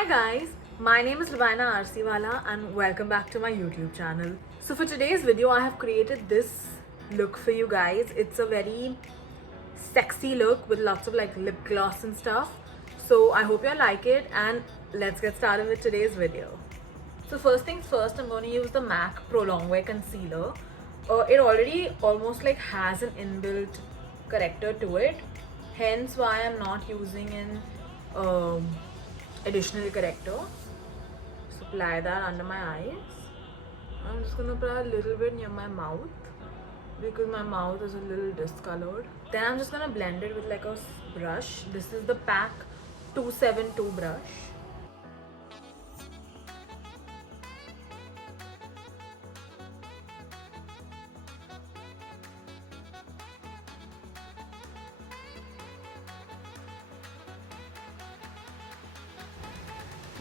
Hi guys, my name is Lubaina Arsiwala and welcome back to my YouTube channel. So for today's video I have created this look for you guys. It's a very sexy look with lots of like lip gloss and stuff. So I hope you like it and let's get started with today's video. So first things first, I'm going to use the MAC Pro Longwear Concealer. It already almost like has an inbuilt corrector to it, hence why I'm not using an additional corrector. Just apply that under my eyes. I'm just gonna apply a little bit near my mouth because my mouth is a little discolored. Then I'm just gonna blend it with like a brush. This is the PAC 272 brush.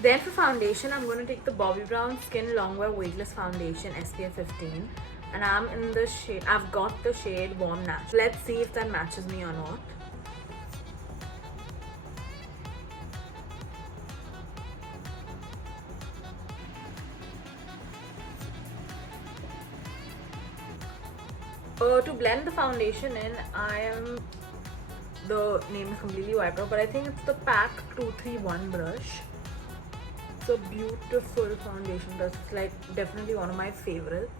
Then for foundation, I'm going to take the Bobbi Brown Skin Longwear Weightless Foundation SPF 15, and I'm in the shade, I've got the shade Warm Natural. Let's see if that matches me or not. To blend the foundation in, the name is completely wiped out, but I think it's the PAC 231 brush. It's a beautiful foundation brush. It's like definitely one of my favorites.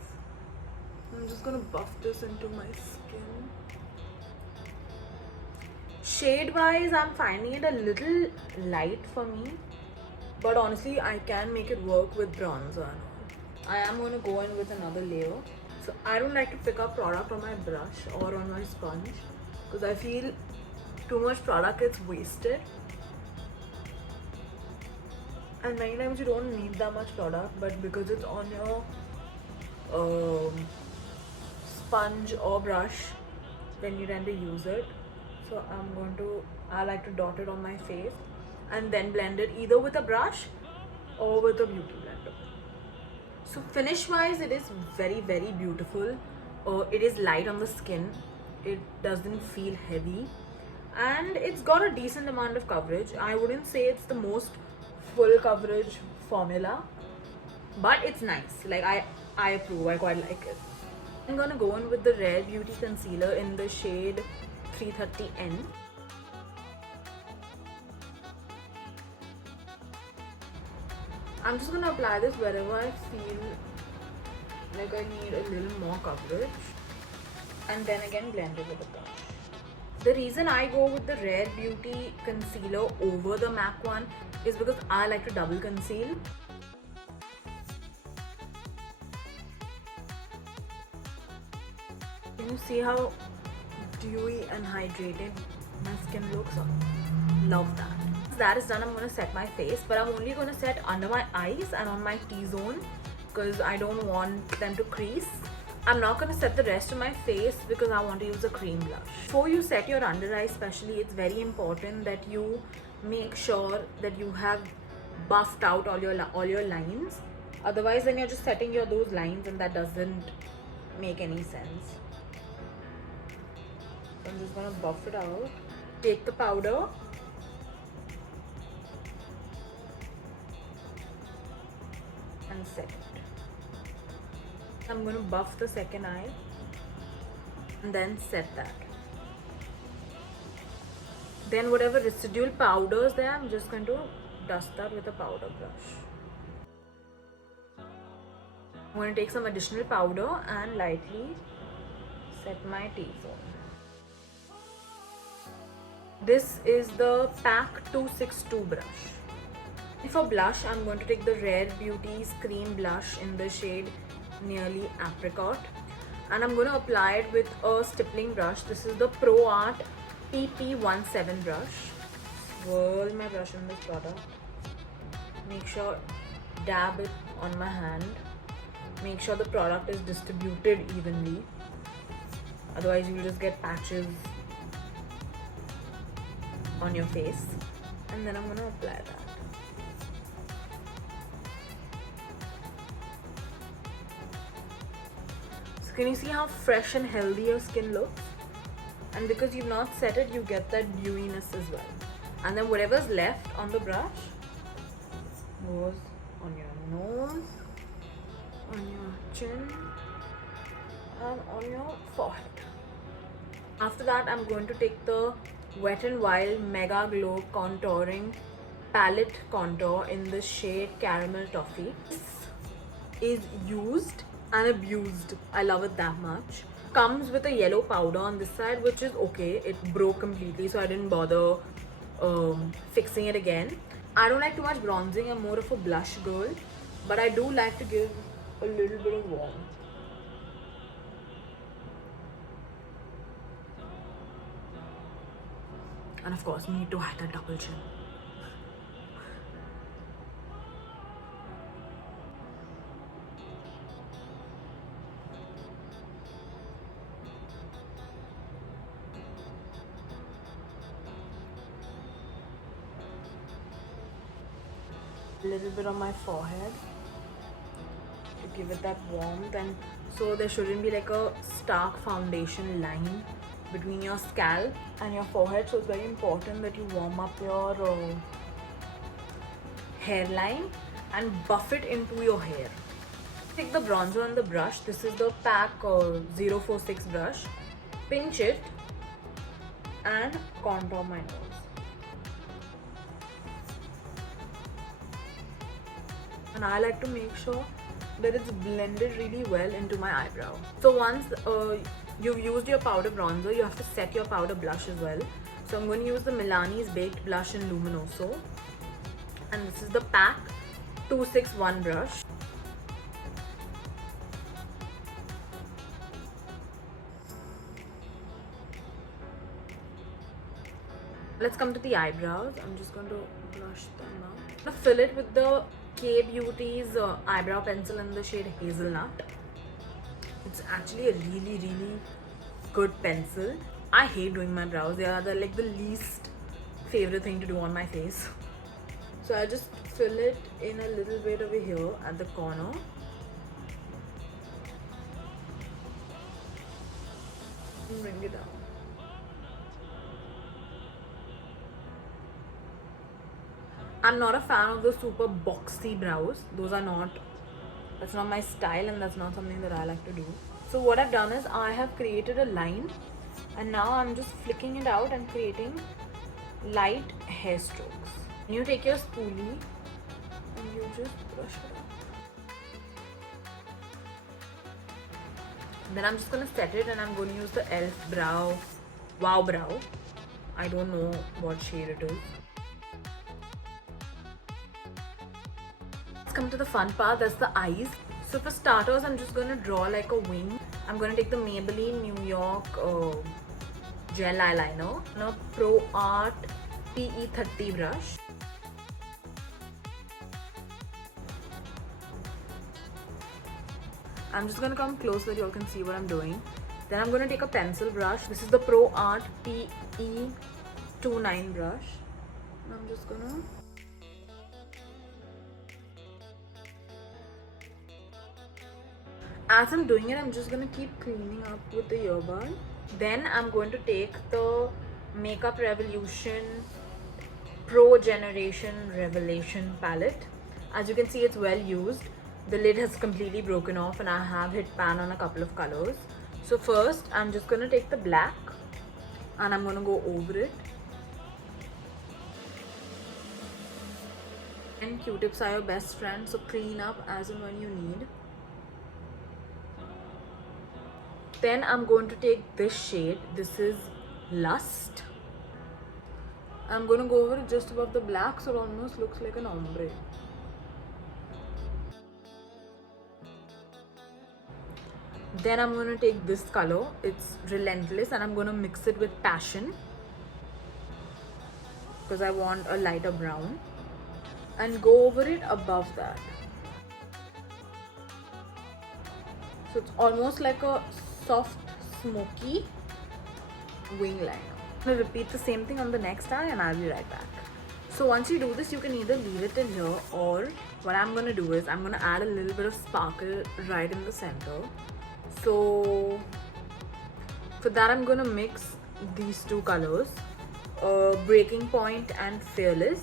I'm just gonna buff this into my skin. Shade wise, I'm finding it a little light for me, but honestly I can make it work with bronzer. I am going to go in with another layer. So I don't like to pick up product on my brush or on my sponge because I feel too much product gets wasted. And many times you don't need that much product, but because it's on your sponge or brush, then you tend to use it. So I like to dot it on my face and then blend it either with a brush or with a beauty blender. So finish wise, it is very beautiful. It is light on the skin. It doesn't feel heavy and it's got a decent amount of coverage. I wouldn't say it's the most full coverage formula, but it's nice. Like I approve. I quite like it. I'm gonna go in with the Rare Beauty Concealer in the shade 330N. I'm just gonna apply this wherever I feel like I need a little more coverage, and then again blend it with a brush. The reason I go with the Rare Beauty Concealer over the MAC one is because I like to double conceal. Can you see how dewy and hydrated my skin looks? Love that. Once that is done, I'm going to set my face, but I'm only going to set under my eyes and on my T-zone because I don't want them to crease. I'm not going to set the rest of my face because I want to use a cream blush. Before you set your under eye especially, it's very important that you make sure that you have buffed out all your lines. Otherwise then you're just setting those lines and that doesn't make any sense. So I'm just going to buff it out. Take the powder and set it. I'm going to buff the second eye and then set that. Then whatever residual powders there, I'm just going to dust that with a powder brush. I'm going to take some additional powder and lightly set my T-zone. This is the PAC 262 brush. For blush, I'm going to take the Rare Beauty's Cream Blush in the shade Nearly Apricot, and I'm going to apply it with a stippling brush. This is the Pro Art PP17 brush. Swirl my brush in this product. Make sure, dab it on my hand. Make sure the product is distributed evenly. Otherwise, you'll just get patches on your face. And then I'm going to apply that. Can you see how fresh and healthy your skin looks? And because you've not set it, you get that dewiness as well. And then whatever's left on the brush, goes on your nose, on your chin, and on your forehead. After that, I'm going to take the Wet n Wild MegaGlo Contouring Palette Contour in the shade Caramel Toffee. This is used and abused. I love it that much. Comes with a yellow powder on this side, which is okay. It broke completely, so I didn't bother fixing it again. I don't like too much bronzing. I'm more of a blush girl, but I do like to give a little bit of warmth. And of course, need to hide that double chin. A little bit on my forehead to give it that warmth, and so there shouldn't be like a stark foundation line between your scalp and your forehead. So it's very important that you warm up your hairline and buff it into your hair. Take the bronzer on the brush. This is the PAC 046 brush. Pinch it and contour my nose. And I like to make sure that it's blended really well into my eyebrow. So once you've used your powder bronzer, you have to set your powder blush as well. So I'm going to use the Milani's Baked Blush in Luminoso. And this is the PAC 261 brush. Let's come to the eyebrows. I'm just going to brush them out. I'm going to fill it with the K Beauty's eyebrow pencil in the shade Hazelnut. It's actually a really good pencil. I hate doing my brows. They are like the least favorite thing to do on my face. So I just fill it in a little bit over here at the corner. And bring it down. I'm not a fan of the super boxy brows. That's not my style, and that's not something that I like to do. So what I've done is I have created a line, and now I'm just flicking it out and creating light hair strokes. And you take your spoolie and you just brush it out. Then I'm just going to set it, and I'm going to use the E.l.f. brow, Wow Brow. I don't know what shade it is. Come to the fun part, that's the eyes. So for starters, I'm just going to draw like a wing. I'm going to take the Maybelline New York gel eyeliner and a Pro Art PE30 brush. I'm just going to come close so that you all can see what I'm doing. Then I'm going to take a pencil brush. This is the Pro Art PE29 brush. And I'm just going to as I'm doing it, I'm just going to keep cleaning up with the earbud. Then I'm going to take the Makeup Revolution Pro Generation Revelation palette. As you can see, it's well used. The lid has completely broken off, and I have hit pan on a couple of colors. So first, I'm just going to take the black and I'm going to go over it. And Q-tips are your best friend, so clean up as and when you need. Then I'm going to take this shade. This is Lust. I'm going to go over it just above the black, so it almost looks like an ombre. Then I'm going to take this color. It's Relentless, and I'm going to mix it with Passion because I want a lighter brown, and go over it above that. So it's almost like a soft, smoky wing liner. I'm going to repeat the same thing on the next eye, and I'll be right back. So once you do this, you can either leave it in here, or what I'm going to do is I'm going to add a little bit of sparkle right in the center. So for that, I'm going to mix these two colors, Breaking Point and Fearless.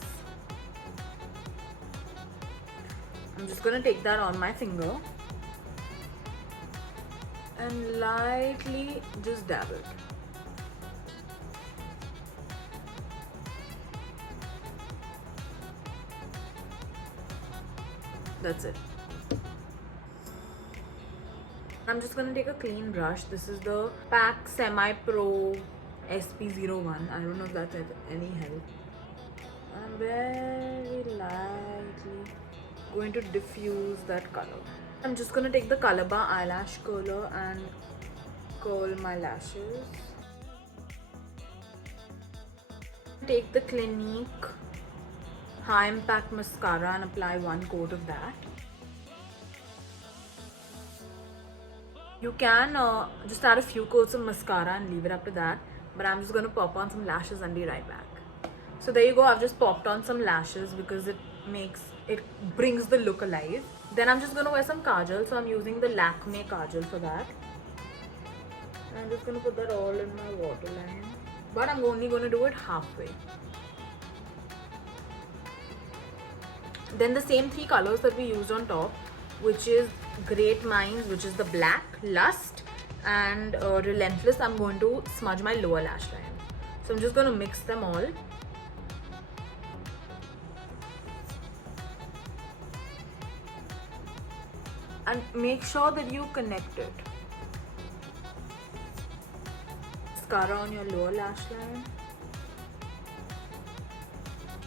I'm just gonna take that on my finger and lightly just dab it. That's it. I'm just gonna take a clean brush. This is the PAC Semi Pro SP01. I don't know if that's any help. I'm very lightly going to diffuse that color. I'm just gonna take the Colorbar eyelash curler and curl my lashes. Take the Clinique High Impact Mascara and apply one coat of that. You can just add a few coats of mascara and leave it up to that, but I'm just going to pop on some lashes and be right back. So there you go, I've just popped on some lashes because it brings the look alive. Then I'm just going to wear some kajal, so I'm using the Lakme kajal for that. I'm just going to put that all in my waterline, but I'm only going to do it halfway. Then the same three colors that we used on top, which is Great Minds, which is the black, Lust and Relentless, I'm going to smudge my lower lash line. So I'm just going to mix them all. And make sure that you connect it. Mascara on your lower lash line.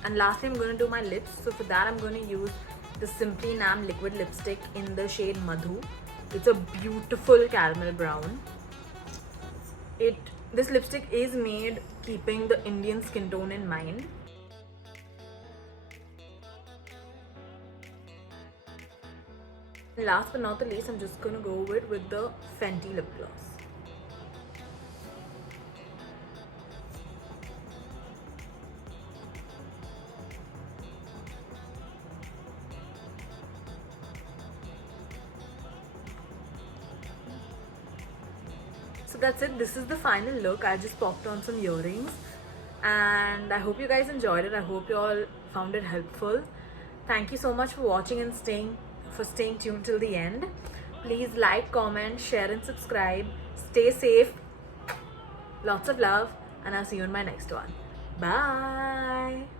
And lastly, I'm going to do my lips. So for that, I'm going to use the Simply Nam liquid lipstick in the shade Madhu. It's a beautiful caramel brown. This lipstick is made keeping the Indian skin tone in mind. And last but not the least, I'm just going to go with the Fenty lip gloss. So that's it. This is the final look. I just popped on some earrings and I hope you guys enjoyed it. I hope you all found it helpful. Thank you so much for watching and staying tuned till the end. Please like, comment, share and subscribe. Stay safe. Lots of love and I'll see you in my next one. Bye.